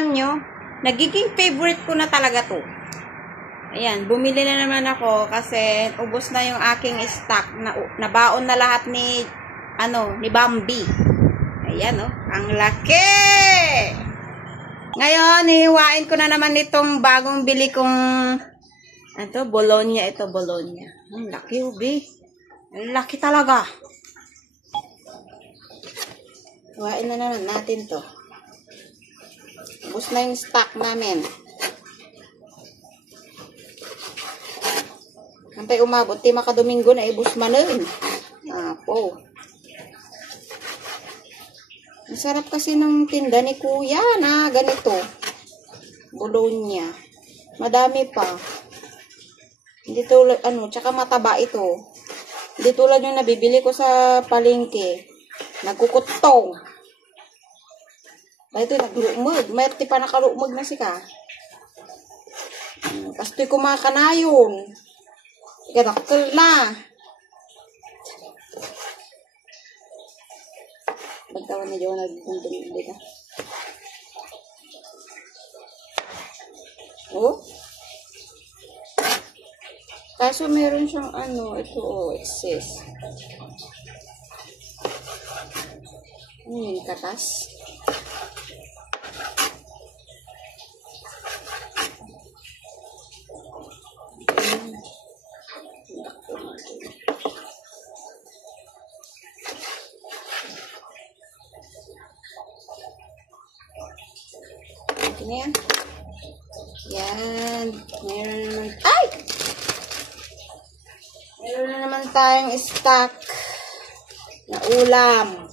Alam nyo, nagiging favorite ko na talaga to. Ayan, bumili na naman ako kasi ubos na yung aking stock. Nabaon na lahat ni Bambi. Ayan, oh, ang laki! Ngayon, hihiwain ko na naman itong bagong bili kong Bologna. Ito, Bologna. Ang laki, ubi. Ang laki talaga. Hiwain na naman natin to. Ubus na yung stock namin. Kampay umabot, di makadomingo na ibus manon. Apo. Masarap kasi ng tinda ni Kuya na ganito. Bologna. Madami pa. Hindi tulad, tsaka mataba ito. Hindi tulad yung nabibili ko sa palengke. Nagkukutong. Ba ito, naglumag. May pa nakalumag na sika. Kastoy kumakanayon. Ganakal na. Bagtawan na dyan, nagpuntung dito. Oh. Kaso meron siyang ito, excess. Ano yun, katas? Yan. Yan. Meron naman. Ay! Meron na naman tayong stock na ulam.